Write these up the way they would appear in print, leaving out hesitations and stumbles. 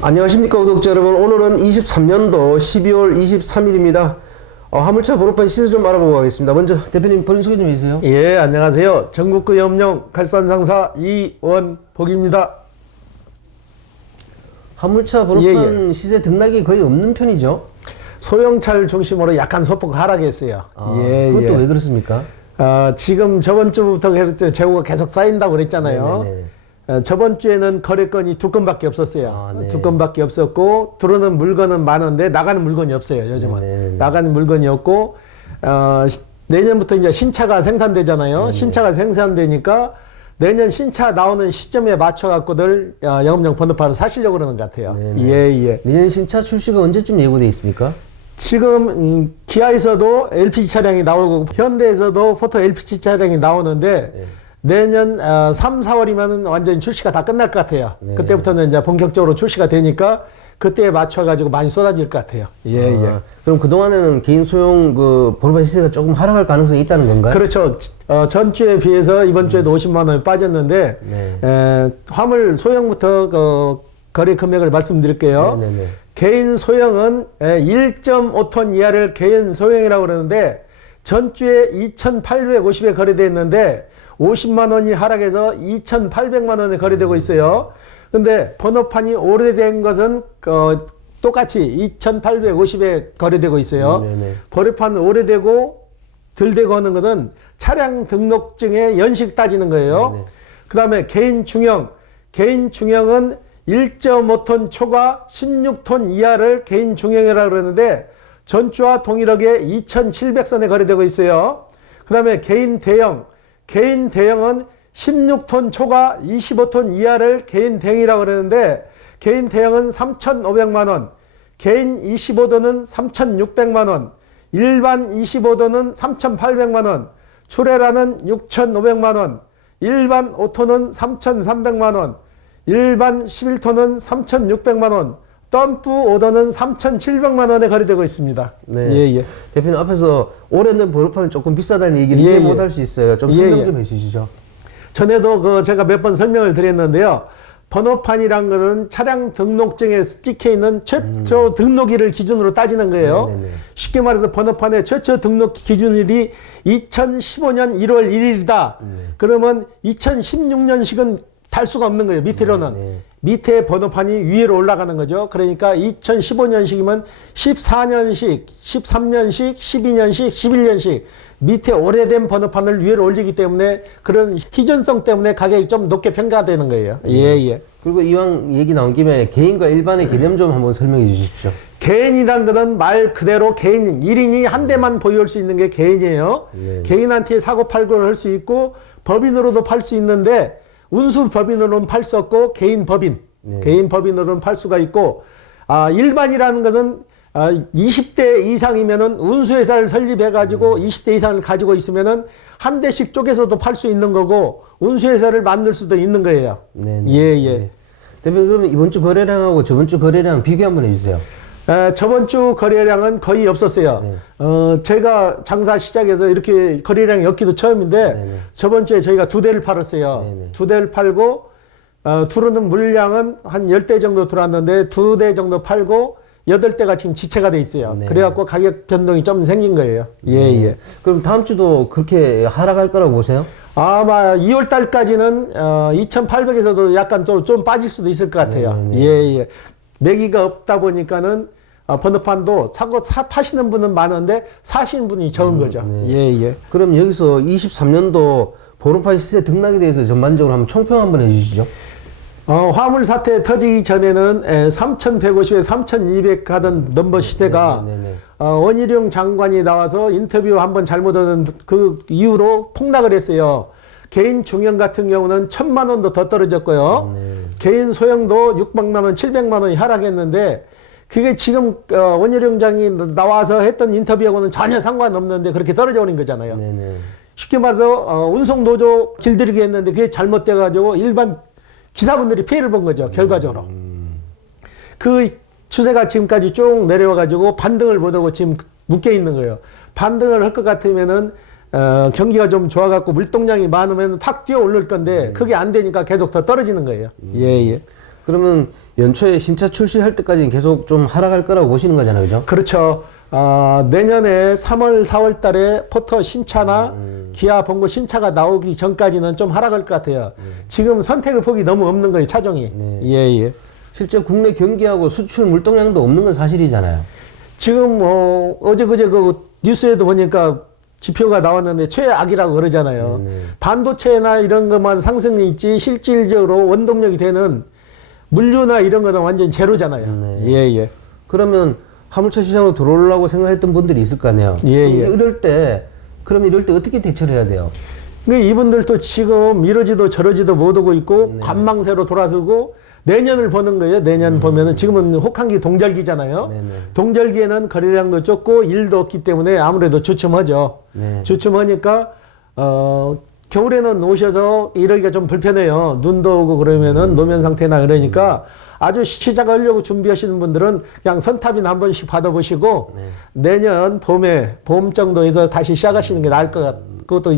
안녕하십니까 구독자 여러분. 오늘은 23년도 12월 23일입니다. 화물차 번호판 시세 좀 알아보고 가겠습니다. 먼저 대표님 본인 소개 좀 해주세요. 예, 안녕하세요. 전국구 염령 갈산상사 이원복입니다. 화물차 번호판 시세 등락이 거의 없는 편이죠? 소형차를 중심으로 약간 소폭 하락했어요. 그것도 왜 그렇습니까? 지금 저번 주부터 재고가 계속 쌓인다고 그랬잖아요. 네네네. 저번 주에는 거래건이 2건밖에 없었어요. 네. 2건밖에 없었고 들어오는 물건은 많은데 나가는 물건이 없어요. 요즘은 네네. 나가는 물건이 없고 내년부터 이제 신차가 생산되잖아요. 네네. 신차가 생산되니까 내년 신차 나오는 시점에 맞춰 갖고들 영업용 번호판을 사시려고 그러는 것 같아요. 예. 내년 신차 출시가 언제쯤 예고돼 있습니까? 지금 기아에서도 LPG 차량이 나오고 현대에서도 포터 LPG 차량이 나오는데 네. 내년 3, 4월이면 완전히 출시가 다 끝날 것 같아요. 네. 그때부터는 이제 본격적으로 출시가 되니까 그때에 맞춰가지고 많이 쏟아질 것 같아요. 예. 그럼 그동안에는 개인 소형 번호판 시세가 조금 하락할 가능성이 있다는 건가요? 그렇죠. 전주에 비해서 이번 주에도 50만 원이 빠졌는데 네. 화물 소형부터 거래 금액을 말씀드릴게요. 네네네. 개인 소형은 1.5톤 이하를 개인 소형이라고 그러는데 전주에 2,850에 거래됐는데 50만 원이 하락해서 2,800만 원에 거래되고 있어요. 근데 번호판이 오래된 것은 똑같이 2,850에 거래되고 있어요. 네네. 번호판 오래되고 덜 되고 하는 것은 차량 등록증의 연식 따지는 거예요. 그 다음에 개인 중형. 개인 중형은 1.5톤 초과 16톤 이하를 개인 중형이라고 그러는데 전주와 동일하게 2,700선에 거래되고 있어요. 그 다음에 개인 대형. 개인 대형은 16톤 초과 25톤 이하를 개인 대형이라고 그러는데 개인 대형은 3,500만 원, 개인 25도는 3,600만 원, 일반 25도는 3,800만 원, 출애라는 6,500만 원, 일반 5톤은 3,300만 원, 일반 11톤은 3,600만 원, 덤프 오더는 3,700만 원에 거래되고 있습니다. 네. 예. 대표님 앞에서 오래된 번호판은 조금 비싸다는 얘기를 이해 못할 수 있어요. 좀 설명 좀 해주시죠. 전에도 제가 몇 번 설명을 드렸는데요. 번호판이란 거는 차량 등록증에 찍혀 있는 최초 등록일을 기준으로 따지는 거예요. 네네네. 쉽게 말해서 번호판의 최초 등록 기준일이 2015년 1월 1일이다. 그러면 2016년식은 달 수가 없는 거예요. 밑으로는. 밑에 번호판이 위로 올라가는 거죠. 그러니까 2015년식이면 14년식, 13년식, 12년식, 11년식 밑에 오래된 번호판을 위로 올리기 때문에 그런 희존성 때문에 가격이 좀 높게 평가되는 거예요. 예. 그리고 이왕 얘기 나온 김에 개인과 일반의 개념 좀 한번 설명해 주십시오. 개인이란 거는 말 그대로 개인, 1인이 한 대만 보유할 수 있는 게 개인이에요. 개인한테 사고 팔고를 할 수 있고 법인으로도 팔 수 있는데 운수 법인으로는 팔 수 없고 개인 법인, 개인 법인으로는 팔 수가 있고 일반이라는 것은 20대 이상이면은 운수회사를 설립해가지고 20대 이상을 가지고 있으면은 한 대씩 쪼개서도 팔 수 있는 거고 운수회사를 만들 수도 있는 거예요. 예. 대표님 그러면 이번 주 거래량하고 저번 주 거래량 비교 한번 해주세요. 저번 주 거래량은 거의 없었어요. 제가 장사 시작해서 이렇게 거래량이 없기도 처음인데 저번 주에 저희가 2대를 팔았어요. 2대를 팔고 들어오는 물량은 한 10대 정도 들어왔는데 2대 정도 팔고 8대가 지금 지체가 돼 있어요. 그래갖고 가격 변동이 좀 생긴 거예요. 예. 그럼 다음 주도 그렇게 하락할 거라고 보세요? 아마 2월 달까지는 2,800에서도 약간 좀 빠질 수도 있을 것 같아요. 예. 매기가 없다 보니까는 번호판도 파시는 분은 많은데 사시는 분이 적은 거죠. 예. 그럼 여기서 23년도 번호판 시세 등락에 대해서 전반적으로 한번 총평 한번 해주시죠. 화물 사태 터지기 전에는 3,150에 3,200 가던 넘버 시세가 원희룡 장관이 나와서 인터뷰 한번 잘못하는 그 이후로 폭락을 했어요. 개인 중형 같은 경우는 1,000만 원도 더 떨어졌고요. 개인 소형도 600만 원, 700만 원이 하락했는데 그게 지금 원희룡 장이 나와서 했던 인터뷰하고는 전혀 상관없는데 그렇게 떨어져 버린 거잖아요. 쉽게 말해서 운송노조 길들이기 했는데 그게 잘못돼가지고 일반 기사분들이 피해를 본 거죠. 결과적으로. 그 추세가 지금까지 쭉 내려와가지고 반등을 못하고 지금 묶여 있는 거예요. 반등을 할 것 같으면은 경기가 좀 좋아갖고 물동량이 많으면 팍 뛰어 오를 건데 그게 안 되니까 계속 더 떨어지는 거예요. 예. 그러면 연초에 신차 출시할 때까지 계속 좀 하락할 거라고 보시는 거잖아요, 그죠? 그렇죠. 내년에 3월, 4월 달에 포터 신차나 기아 봉고 신차가 나오기 전까지는 좀 하락할 것 같아요. 지금 선택의 폭이 너무 없는 거예요, 차종이. 네. 예, 예. 실제 국내 경기하고 수출 물동량도 없는 건 사실이잖아요. 지금 어제 그제 그 뉴스에도 보니까 지표가 나왔는데 최악이라고 그러잖아요. 반도체나 이런 것만 상승이 있지 실질적으로 원동력이 되는 물류나 이런 거는 완전 제로잖아요. 네. 예, 예. 그러면 화물차 시장으로 들어오려고 생각했던 분들이 있을 거 아니에요. 예, 예. 그럼 이럴 때 어떻게 대처를 해야 돼요? 근데 이분들도 지금 이러지도 저러지도 못 오고 있고 관망세로 돌아서고 내년을 보는 거예요. 내년 보면은 지금은 혹한기 동절기잖아요. 네네. 동절기에는 거래량도 적고 일도 없기 때문에 아무래도 주춤하죠. 네. 주춤하니까 겨울에는 오셔서 이러기가 좀 불편해요. 눈도 오고 그러면은 노면 상태나 그러니까 아주 시작하려고 준비하시는 분들은 그냥 선탑이나 한 번씩 받아보시고 내년 봄 정도에서 다시 시작하시는 게 나을 것 그것도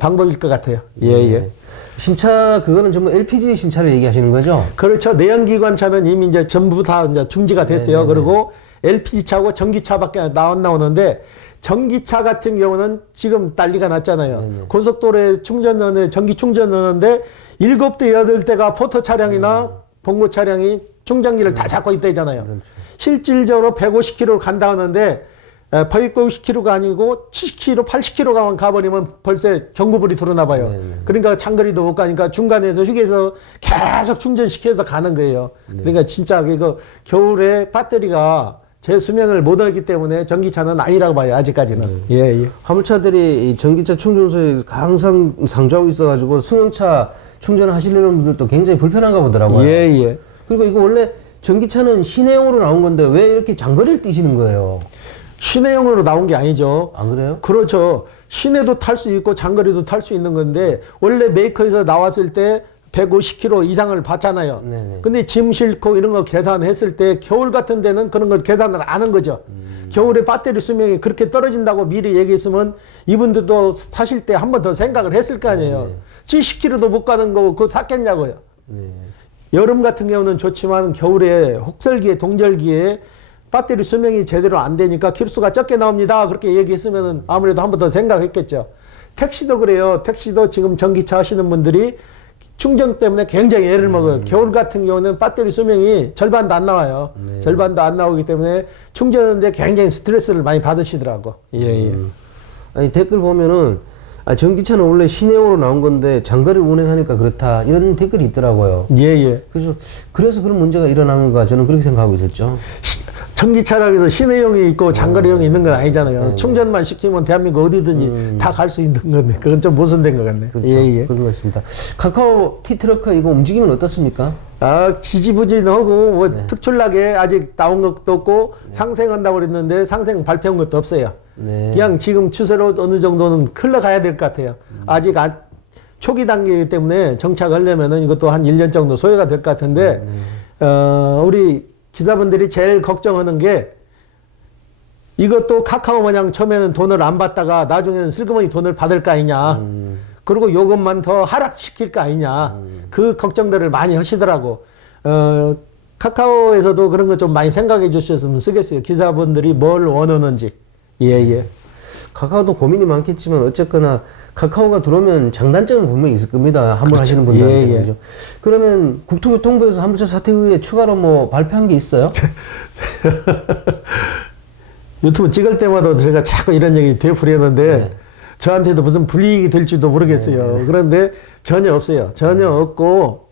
방법일 것 같아요. 예, 예. 신차 그거는 전부 LPG 신차를 얘기하시는 거죠? 그렇죠. 내연기관차는 이미 이제 전부 다 이제 중지가 됐어요. 네네네. 그리고 LPG차하고 전기차밖에 안 나오는데 전기차 같은 경우는 지금 난리가 났잖아요. 네네. 고속도로에 전기 충전 넣는데 7대, 8대가 포터 차량이나 봉고 차량이 충전기를 다 잡고 있다잖아요. 그렇죠. 실질적으로 150km 간다 하는데 150km가 아니고 70km, 80km 가버리면 벌써 경고불이 들어나 봐요. 네네. 그러니까 장거리도 못 가니까 중간에서 휴게소 계속 충전시켜서 가는 거예요. 그러니까 진짜 이거 겨울에 배터리가 제 수명을 못 하기 때문에 전기차는 아니라고 봐요. 아직까지는. 예, 예. 화물차들이 이 전기차 충전소에 항상 상주하고 있어가지고 승용차 충전하시려는 분들도 굉장히 불편한가 보더라고요. 예, 예. 그리고 이거 원래 전기차는 시내용으로 나온 건데 왜 이렇게 장거리를 뛰시는 거예요? 시내용으로 나온 게 아니죠. 안 그래요? 그렇죠. 시내도 탈 수 있고 장거리도 탈 수 있는 건데 원래 메이커에서 나왔을 때 150km 이상을 받잖아요. 네네. 근데 짐 싣고 이런 거 계산했을 때 겨울 같은 데는 그런 걸 계산을 안 한 거죠. 겨울에 배터리 수명이 그렇게 떨어진다고 미리 얘기했으면 이분들도 사실 때 한 번 더 생각을 했을 거 아니에요. 70km도 못 가는 거 그거 샀겠냐고요. 네. 여름 같은 경우는 좋지만 겨울에 혹설기에 동절기에 배터리 수명이 제대로 안 되니까 키로수가 적게 나옵니다. 그렇게 얘기했으면 아무래도 한 번 더 생각했겠죠. 택시도 그래요. 택시도 지금 전기차 하시는 분들이 충전 때문에 굉장히 애를 먹어요. 겨울 같은 경우는 배터리 수명이 절반도 안 나와요. 네. 절반도 안 나오기 때문에 충전하는데 굉장히 스트레스를 많이 받으시더라고. 예, 예. 아니 댓글 보면은 전기차는 원래 시내용으로 나온 건데 장거리를 운행하니까 그렇다 이런 댓글이 있더라고요. 예, 예. 그래서 그런 문제가 일어나는가 저는 그렇게 생각하고 있었죠. 전기차라고 해서 시내용이 있고 장거리용이 있는 건 아니잖아요. 네네. 충전만 시키면 대한민국 어디든지 다 갈 수 있는 건데 그건 좀 모순된 것 같네. 그렇죠. 예, 예. 그런 것 같습니다. 카카오 T트러크 이거 움직임은 어떻습니까? 지지부진하고 뭐 특출나게 아직 나온 것도 없고 상생한다고 그랬는데 상생 발표한 것도 없어요. 네. 그냥 지금 추세로 어느 정도는 흘러가야 될 것 같아요. 아직 초기 단계이기 때문에 정착하려면은 이것도 한 1년 정도 소요가 될 것 같은데 우리 기사분들이 제일 걱정하는 게 이것도 카카오 마냥 처음에는 돈을 안 받다가 나중에는 슬그머니 돈을 받을 거 아니냐. 그리고 요것만 더 하락시킬 거 아니냐. 그 걱정들을 많이 하시더라고. 카카오에서도 그런 거 좀 많이 생각해 주셨으면 쓰겠어요. 기사분들이 뭘 원하는지. 예, 예. 카카오도 고민이 많겠지만 어쨌거나 카카오가 들어오면 장단점은 분명히 있을 겁니다. 한번 하시는 분들한테. 예, 예. 그죠? 그러면 국토교통부에서 화물차 사태 후에 추가로 뭐 발표한 게 있어요? 유튜브 찍을 때마다 제가 자꾸 이런 얘기 되풀이했는데 네. 저한테도 무슨 불이익이 될지도 모르겠어요. 그런데 전혀 없어요. 전혀 없고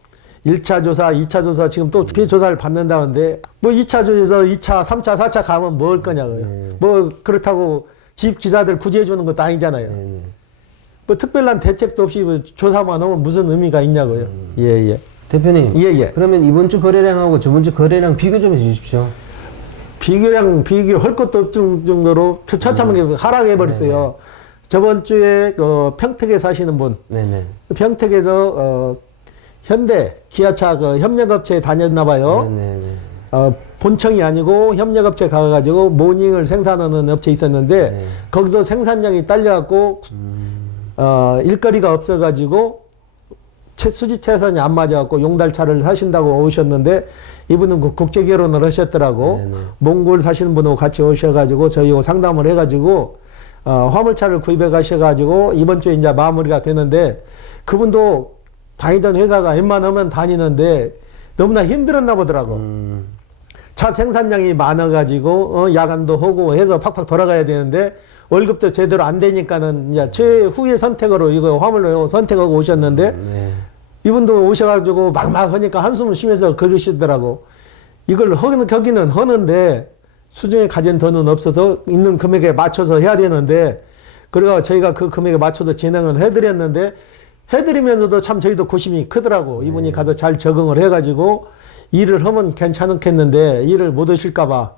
1차 조사, 2차 조사 지금 또 피조사를 받는다는데 뭐 2차 조사에서 2차, 3차, 4차 가면 뭘 거냐고요. 뭐 그렇다고 집 기사들 구제해 주는 것도 아니잖아요. 뭐 특별한 대책도 없이 뭐 조사만 하면 무슨 의미가 있냐고요. 예, 예. 대표님. 예, 예. 그러면 이번 주 거래량하고 저번 주 거래량 비교 좀 해주십시오. 비교할 것도 없을 정도로 처참하게 하락해 버렸어요. 저번 주에 평택에 사시는 분, 네네. 평택에서 현대 기아차 협력업체에 다녔나 봐요. 네네. 본청이 아니고 협력업체 가가지고 모닝을 생산하는 업체 있었는데 네. 거기도 생산량이 딸려갖고 일거리가 없어가지고 수지 채산이 안 맞아갖고 용달차를 사신다고 오셨는데 이분은 그 국제 결혼을 하셨더라고. 네네. 몽골 사시는 분하고 같이 오셔가지고 저희하고 상담을 해가지고 화물차를 구입해 가셔가지고 이번 주에 이제 마무리가 되는데 그분도 다니던 회사가 웬만하면 다니는데 너무나 힘들었나 보더라고. 차 생산량이 많아가지고 야간도 하고 해서 팍팍 돌아가야 되는데 월급도 제대로 안 되니까는 이제 최후의 선택으로 이거 화물로 선택하고 오셨는데 네. 이분도 오셔가지고 막막 하니까 한숨을 쉬면서 그러시더라고. 이걸 거기는 하는데 수중에 가진 돈은 없어서 있는 금액에 맞춰서 해야 되는데 그래가 저희가 그 금액에 맞춰서 진행을 해드렸는데 해드리면서도 참 저희도 고심이 크더라고. 이분이 가서 잘 적응을 해가지고 일을 하면 괜찮겠는데 일을 못 하실까봐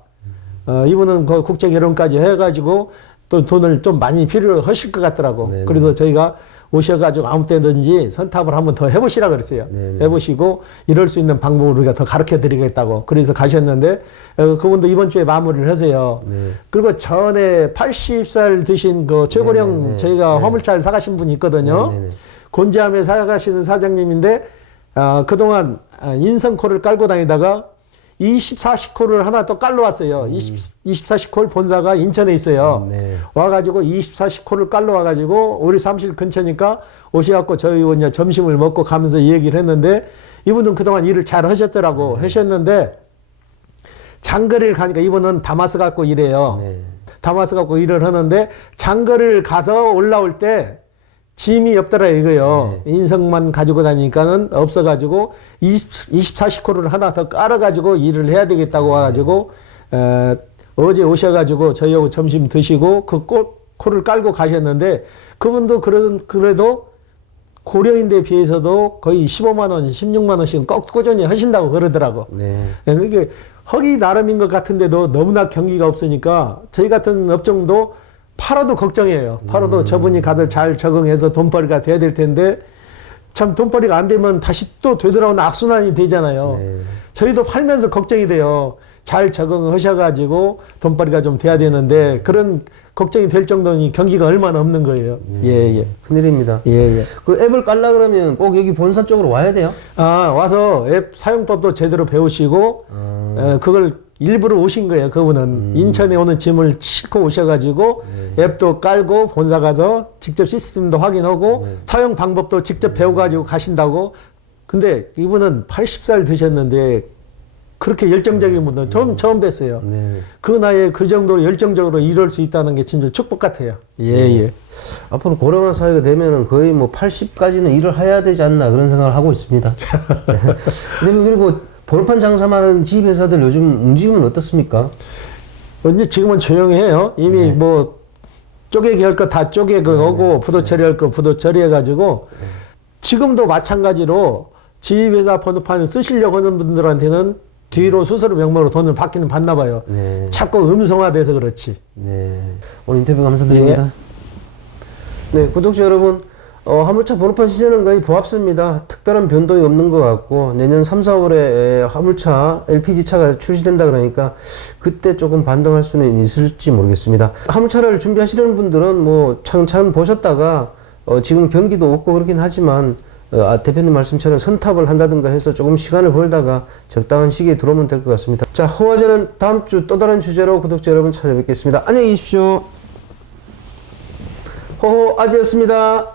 이분은 그 국제 결혼까지 해가지고 또 돈을 좀 많이 필요하실 것 같더라고. 네네. 그래서 저희가 오셔가지고 아무 때든지 선탑을 한번 더 해보시라 그랬어요. 네네. 해보시고 이럴 수 있는 방법을 우리가 더 가르쳐 드리겠다고. 그래서 가셨는데 그분도 이번 주에 마무리를 하세요. 네. 그리고 전에 80살 드신 그 최고령 네네네. 저희가 네. 화물차를 사가신 분이 있거든요. 네네네. 곤지암에 사가시는 사장님인데 그동안 인성코를 깔고 다니다가 24시콜을 하나 또 깔러 왔어요. 24시콜 본사가 인천에 있어요. 네. 와가지고 24시콜을 깔러 와가지고 우리 사무실 근처니까 오셔갖고 저희 이제 점심을 먹고 가면서 얘기를 했는데 이분은 그동안 일을 잘 하셨더라고. 하셨는데 장거리를 가니까 이분은 다마스 갖고 일해요. 네. 다마스 갖고 일을 하는데 장거리를 가서 올라올 때 짐이 없더라 이거요. 네. 인성만 가지고 다니니까는 없어가지고 24시코를 하나 더 깔아가지고 일을 해야 되겠다고 와가지고 어제 오셔가지고 저희하고 점심 드시고 그 코를 깔고 가셨는데 그분도 그래도 고령인데 비해서도 거의 15만 원, 16만 원씩 꼭 꾸준히 하신다고 그러더라고. 네. 그게 허기 나름인 것 같은데도 너무나 경기가 없으니까 저희 같은 업종도 팔아도 걱정이에요. 팔아도 저분이 가들 잘 적응해서 돈벌이가 돼야 될 텐데 참 돈벌이가 안 되면 다시 또 되돌아오는 악순환이 되잖아요. 네. 저희도 팔면서 걱정이 돼요. 잘 적응하셔가지고 돈벌이가 좀 돼야 되는데 그런 걱정이 될 정도니 경기가 얼마나 없는 거예요. 예. 큰일입니다. 예. 그 앱을 깔라 그러면 꼭 여기 본사 쪽으로 와야 돼요? 와서 앱 사용법도 제대로 배우시고 그걸 일부러 오신 거예요. 그분은 인천에 오는 짐을 싣고 오셔가지고 앱도 깔고 본사 가서 직접 시스템도 확인하고 사용 방법도 직접 배워가지고 가신다고. 근데 이분은 80살 드셨는데 그렇게 열정적인 분은 처음 뵀어요. 네. 그 나이에 그 정도로 열정적으로 이룰 수 있다는 게 진짜 축복 같아요. 예. 앞으로 고령화 사회가 되면은 거의 뭐 80까지는 일을 해야 되지 않나 그런 생각을 하고 있습니다. 네. 그리고 번호판 장사하는 지회사들 요즘 움직임은 어떻습니까? 이제 지금은 조용해요. 이미 뭐 쪼개기 할 거 다 쪼개고 하고 부도 처리할 거 부도 처리해가지고 지금도 마찬가지로 지회사 번호판을 쓰시려고 하는 분들한테는 뒤로 수수료 명목으로 돈을 받기는 받나 봐요. 네. 자꾸 음성화돼서 그렇지. 네. 오늘 인터뷰 감사드립니다. 네, 구독자 여러분. 화물차 번호판 시세는 거의 보합습니다. 특별한 변동이 없는 것 같고 내년 3, 4월에 화물차 LPG차가 출시된다 그러니까 그때 조금 반등할 수는 있을지 모르겠습니다. 화물차를 준비하시려는 분들은 뭐 차근차근 보셨다가 지금 경기도 없고 그렇긴 하지만 대표님 말씀처럼 선탑을 한다든가 해서 조금 시간을 벌다가 적당한 시기에 들어오면 될 것 같습니다. 자, 호화제는 다음 주 또 다른 주제로 구독자 여러분 찾아뵙겠습니다. 안녕히 계십시오. 호호아지였습니다.